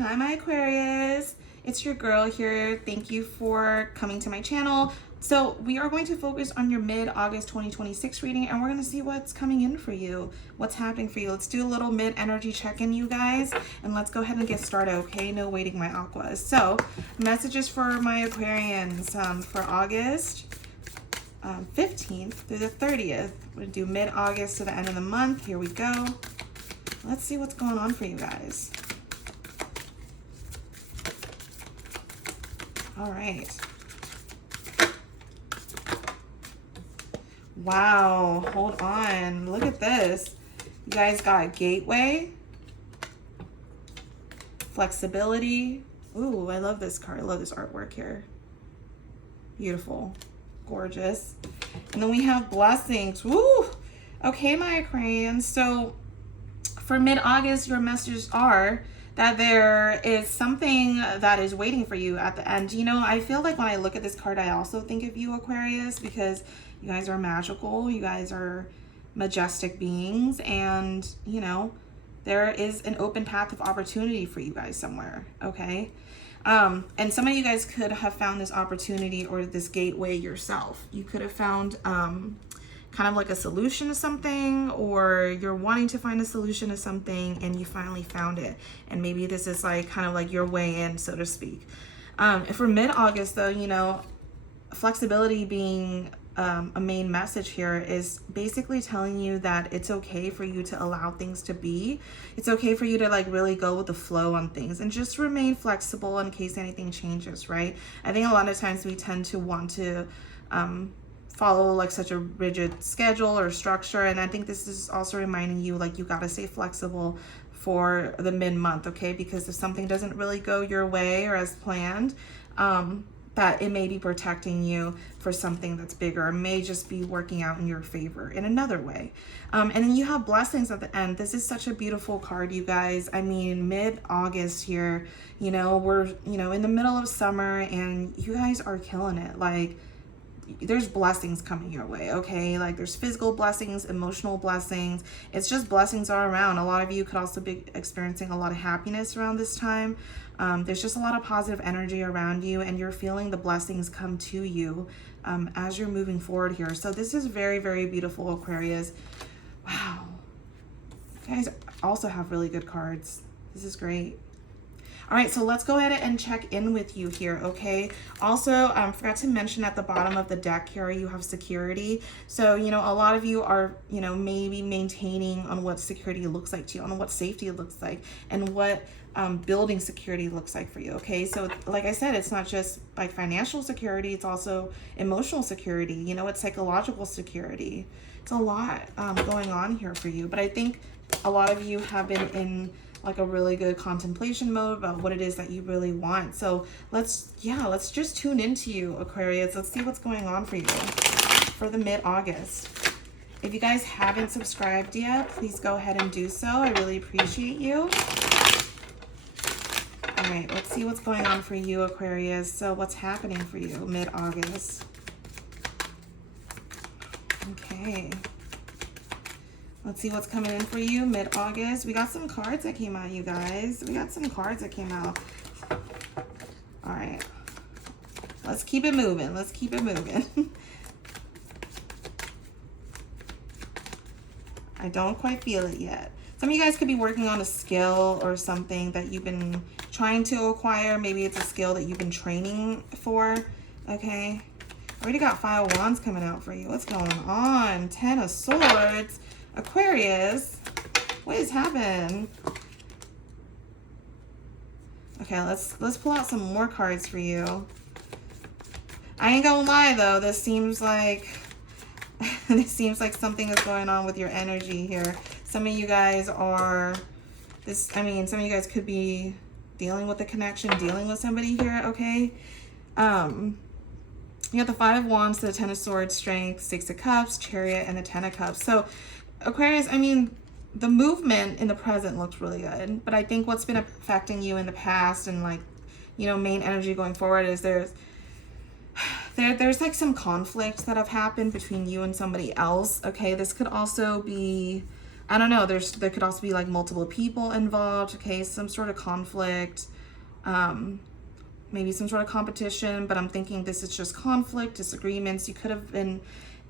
Hi, my Aquarius. It's your girl here. Thank you for coming to my channel. So we are going to focus on your mid-August 2026 reading, and we're going to see what's coming in for you, what's happening for you. Let's do a little mid-energy check-in, you guys, and let's go ahead and get started, okay? No waiting, my Aquas. So messages for my Aquarians for August 15th through the 30th. We're going to do mid-August to the end of the month. Here we go. Let's see what's going on for you guys. All right. Wow, hold on. Look at this. You guys got gateway, flexibility. Ooh, I love this card. I love this artwork here. Beautiful, gorgeous. And then we have blessings. Woo! Okay, my Aquarians. So for mid-August, your messages are that there is something that is waiting for you at the end. You know, I feel like when I look at this card, I also think of you, Aquarius, because you guys are magical. You guys are majestic beings. And, you know, there is an open path of opportunity for you guys somewhere, okay? And some of you guys could have found this opportunity or this gateway yourself. You could have found kind of like a solution to something, or you're wanting to find a solution to something and you finally found it. And maybe this is like kind of like your way in, so to speak. For mid-August though, you know, flexibility being a main message here is basically telling you that it's okay for you to allow things to be. It's okay for you to like really go with the flow on things and just remain flexible in case anything changes, right? I think a lot of times we tend to want to follow like such a rigid schedule or structure, and I think this is also reminding you like you got to stay flexible for the mid-month, okay? Because if something doesn't really go your way or as planned, that it may be protecting you for something that's bigger. It may just be working out in your favor in another way. And then you have blessings at the end. This is such a beautiful card, you guys. I mean, mid-August here, you know, we're, you know, in the middle of summer and you guys are killing it. Like, there's blessings coming your way, okay? Like there's physical blessings, emotional blessings. It's just blessings all around. A lot of you could also be experiencing a lot of happiness around this time. There's just a lot of positive energy around you, and you're feeling the blessings come to you as you're moving forward here. So this is very, very beautiful, Aquarius. Wow. You guys also have really good cards. This is great. All right, so let's go ahead and check in with you here, okay? Also, forgot to mention at the bottom of the deck here, you have security. So, you know, a lot of you are, you know, maybe maintaining on what security looks like to you, on what safety looks like, and what building security looks like for you, okay? So, like I said, it's not just like financial security, it's also emotional security, you know, it's psychological security. It's a lot going on here for you, but I think a lot of you have been in like a really good contemplation mode about what it is that you really want. So let's just tune into you, Aquarius. Let's see what's going on for you for the mid-August. If you guys haven't subscribed yet, please go ahead and do so. I really appreciate you. All right, let's see what's going on for you, Aquarius. So what's happening for you mid-August? Okay. Let's see what's coming in for you mid-August. We got some cards that came out, you guys. We got some cards that came out. All right. Let's keep it moving. Let's keep it moving. I don't quite feel it yet. Some of you guys could be working on a skill or something that you've been trying to acquire. Maybe it's a skill that you've been training for. Okay. Already got 5 of Wands coming out for you. What's going on? 10 of Swords. Aquarius, what has happened? Okay, let's pull out some more cards for you. I ain't gonna lie though, this seems like something is going on with your energy here. Some of you guys are some of you guys could be dealing with a connection, dealing with somebody here, okay? You got the 5 of Wands to the 10 of Swords, Strength, 6 of Cups, Chariot, and the 10 of Cups. So Aquarius, I mean, the movement in the present looks really good, but I think what's been affecting you in the past and like, you know, main energy going forward is there's like some conflicts that have happened between you and somebody else, okay? This could also be I don't know, there could also be like multiple people involved, okay, some sort of conflict, maybe some sort of competition, but I'm thinking this is just conflict, disagreements. You could have been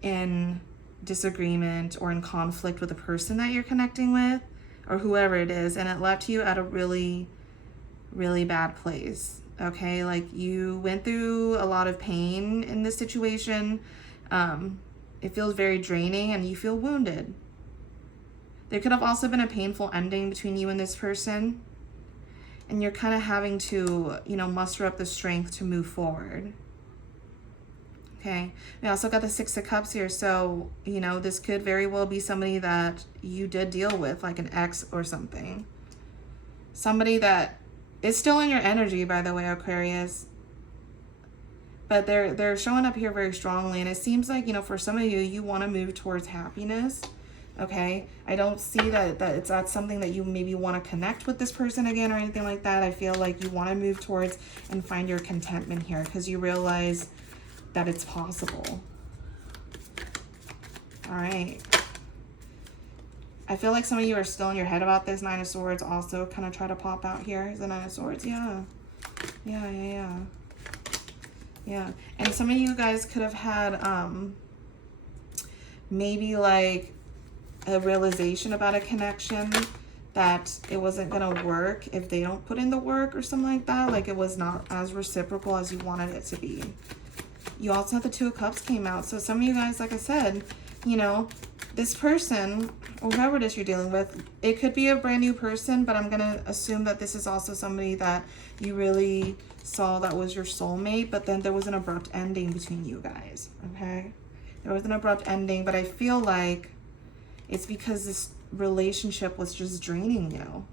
in disagreement or in conflict with the person that you're connecting with or whoever it is, and it left you at a really, really bad place, okay? Like you went through a lot of pain in this situation. It feels very draining and you feel wounded. There could have also been a painful ending between you and this person, and you're kind of having to, you know, muster up the strength to move forward. Okay, we also got the Six of Cups here, so, you know, this could very well be somebody that you did deal with, like an ex or something. Somebody that is still in your energy, by the way, Aquarius. But they're showing up here very strongly, and it seems like, you know, for some of you, you want to move towards happiness. Okay, I don't see that's something that you maybe want to connect with this person again or anything like that. I feel like you want to move towards and find your contentment here because you realize that it's possible. All right. I feel like some of you are still in your head about this. Nine of Swords also kind of try to pop out here. The Nine of Swords, yeah. Yeah. And some of you guys could have had maybe like a realization about a connection that it wasn't gonna work if they don't put in the work or something like that. Like it was not as reciprocal as you wanted it to be. You also have the Two of Cups came out. So some of you guys, like I said, you know, this person or whoever it is you're dealing with, it could be a brand new person, but I'm gonna assume that this is also somebody that you really saw that was your soulmate, but then there was an abrupt ending between you guys, okay? There was an abrupt ending, but I feel like it's because this relationship was just draining you.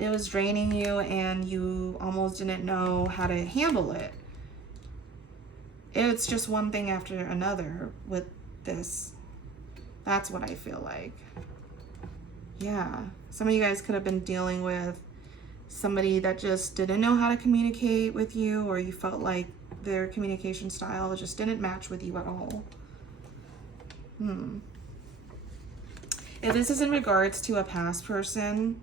It was draining you and you almost didn't know how to handle it. It's just one thing after another with this. That's what I feel like. Yeah. Some of you guys could have been dealing with somebody that just didn't know how to communicate with you, or you felt like their communication style just didn't match with you at all. If this is in regards to a past person,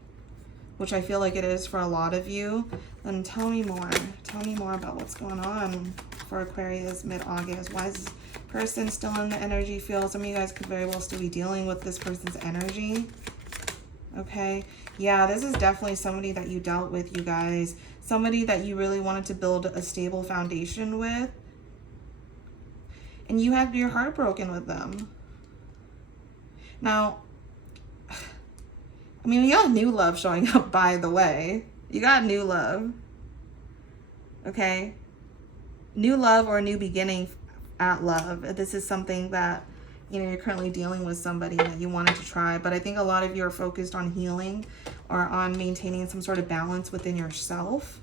which I feel like it is for a lot of you, then tell me more. Tell me more about what's going on for Aquarius mid-August. Why is this person still in the energy field? Some of you guys could very well still be dealing with this person's energy. Okay. Yeah, this is definitely somebody that you dealt with, you guys. Somebody that you really wanted to build a stable foundation with. And you had your heart broken with them. Now, I mean, you got new love showing up, by the way. You got new love. Okay? New love or a new beginning at love. This is something that, you know, you're currently dealing with somebody that you wanted to try. But I think a lot of you are focused on healing or on maintaining some sort of balance within yourself.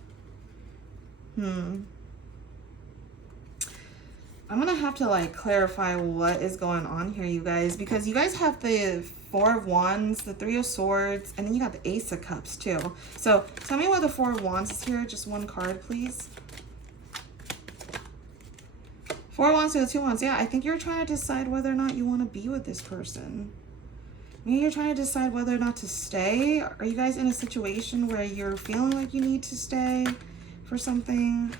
I'm going to have to like clarify what is going on here, you guys, because you guys have the Four of Wands, the Three of Swords, and then you got the Ace of Cups too. So tell me why the Four of Wands is here. Just one card, please. Four of Wands to the Two of Wands. Yeah, I think you're trying to decide whether or not you want to be with this person. Maybe you're trying to decide whether or not to stay. Are you guys in a situation where you're feeling like you need to stay for something?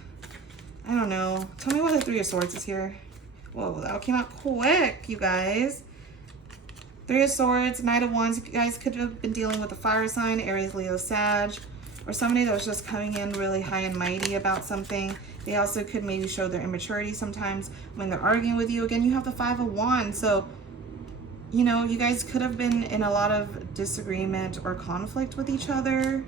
I don't know. Tell me why the Three of Swords is here. Whoa, that came out quick, you guys. Three of Swords, Knight of Wands. You guys could have been dealing with a fire sign, Aries, Leo, Sag, or somebody that was just coming in really high and mighty about something. They also could maybe show their immaturity sometimes when they're arguing with you. Again, you have the Five of Wands. So, you know, you guys could have been in a lot of disagreement or conflict with each other.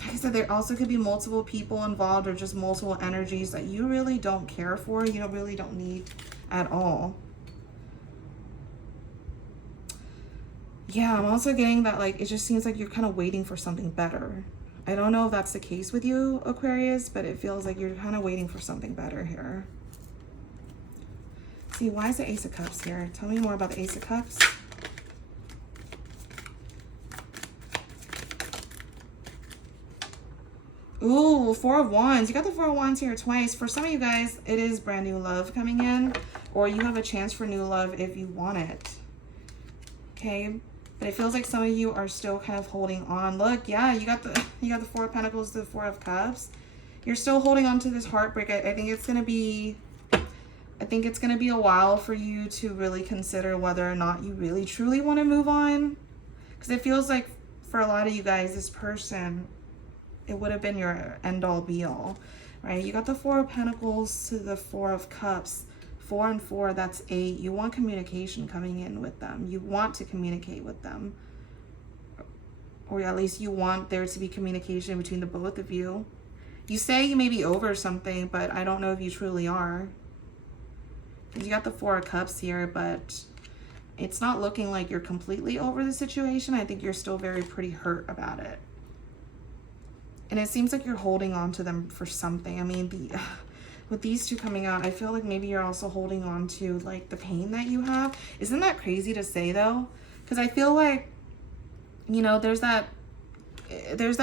Like I said, there also could be multiple people involved or just multiple energies that you really don't care for. You really don't need at all. Yeah, I'm also getting that, like, it just seems like you're kind of waiting for something better. I don't know if that's the case with you, Aquarius, but it feels like you're kind of waiting for something better here. See, why is the Ace of Cups here? Tell me more about the Ace of Cups. Ooh, Four of Wands. You got the Four of Wands here twice. For some of you guys, it is brand new love coming in, or you have a chance for new love if you want it. Okay, but it feels like some of you are still kind of holding on. Look, yeah, you got the Four of Pentacles to the Four of Cups. You're still holding on to this heartbreak. I think it's gonna be a while for you to really consider whether or not you really truly want to move on. Because it feels like for a lot of you guys, this person, it would have been your end all be all, right? You got the Four of Pentacles to the Four of Cups. 4 and 4, that's 8. You want communication coming in with them. You want to communicate with them. Or at least you want there to be communication between the both of you. You say you may be over something, but I don't know if you truly are. Because you got the Four of Cups here, but it's not looking like you're completely over the situation. I think you're still pretty hurt about it. And it seems like you're holding on to them for something. I mean, with these two coming out, I feel like maybe you're also holding on to like the pain that you have. Isn't that crazy to say though? Because I feel like, you know, there's that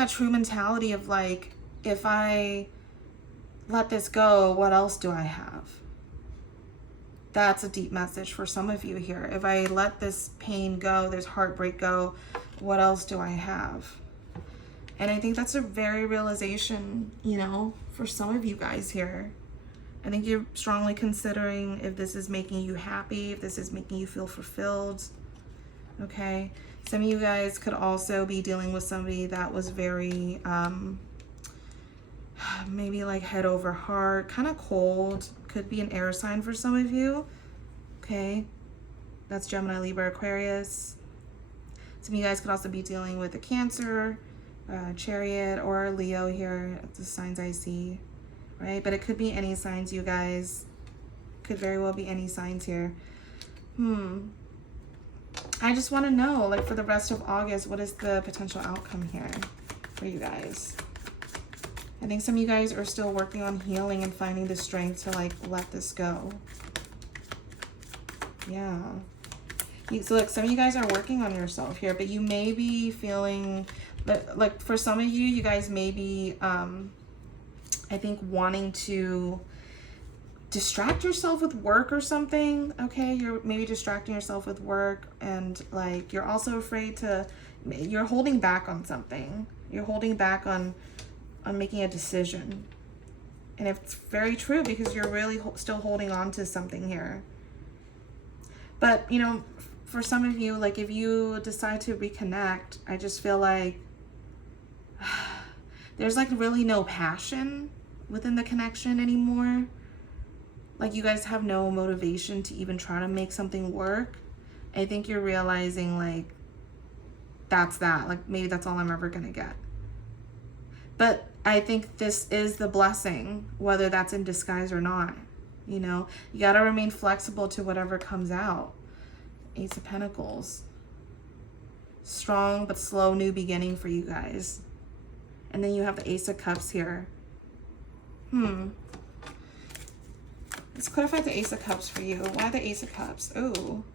true mentality of like, if I let this go, what else do I have? That's a deep message for some of you here. If I let this pain go, this heartbreak go, what else do I have? And I think that's a very realization, you know, for some of you guys here. I think you're strongly considering if this is making you happy, if this is making you feel fulfilled, okay? Some of you guys could also be dealing with somebody that was very, maybe like head over heart, kind of cold. Could be an air sign for some of you, okay? That's Gemini, Libra, Aquarius. Some of you guys could also be dealing with a Cancer, Chariot, or Leo here. That's the signs I see. Right? But it could be any signs, you guys. Could very well be any signs here. I just want to know, like, for the rest of August, what is the potential outcome here for you guys? I think some of you guys are still working on healing and finding the strength to, like, let this go. Yeah. So, like, some of you guys are working on yourself here, but you may be feeling, like, for some of you, you guys may be, I think, wanting to distract yourself with work or something, okay? You're maybe distracting yourself with work, and like you're also afraid to, you're holding back on something. You're holding back on making a decision. And it's very true because you're really still holding on to something here. But, you know, for some of you, like if you decide to reconnect, I just feel like there's like really no passion within the connection anymore. Like you guys have no motivation to even try to make something work. I think you're realizing like that's that. Like maybe that's all I'm ever gonna get. But I think this is the blessing, whether that's in disguise or not. You know, you gotta remain flexible to whatever comes out. Ace of Pentacles. Strong but slow new beginning for you guys. And then you have the Ace of Cups here. Let's clarify the Ace of Cups for you. Why the Ace of Cups? Oh,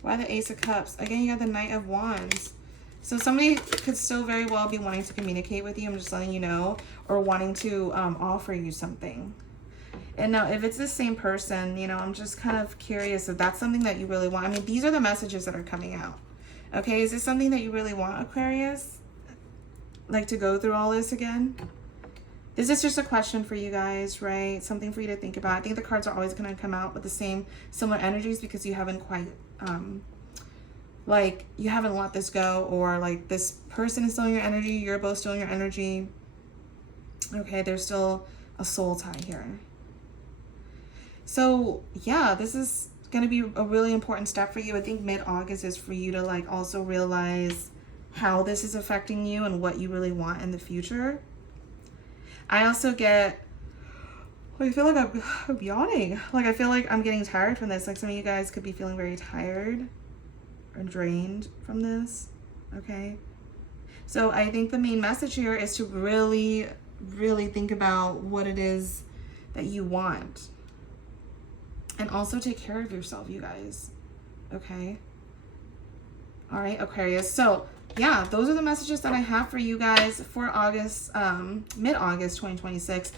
why the Ace of Cups? Again, you got the Knight of Wands. So somebody could still very well be wanting to communicate with you. I'm just letting you know, or wanting to offer you something. And now, if it's the same person, you know, I'm just kind of curious if that's something that you really want. I mean, these are the messages that are coming out. Okay, is this something that you really want, Aquarius? Like to go through all this again? This is just a question for you guys, right? Something for you to think about. I think the cards are always going to come out with the same similar energies because you haven't quite, like, you haven't let this go, or like this person is still in your energy, you're both still in your energy. Okay, there's still a soul tie here. So yeah, this is going to be a really important step for you. I think mid-August is for you to like also realize how this is affecting you and what you really want in the future. I also get, I feel like I'm yawning. Like I feel like I'm getting tired from this. Like some of you guys could be feeling very tired or drained from this. Okay. So I think the main message here is to really, really think about what it is that you want. And also take care of yourself, you guys. Okay. All right, Aquarius. So yeah, those are the messages that I have for you guys for August, mid-August 2026.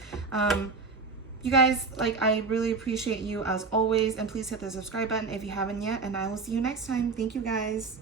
You guys, like, I really appreciate you as always, and please hit the subscribe button if you haven't yet, and I will see you next time. Thank you guys.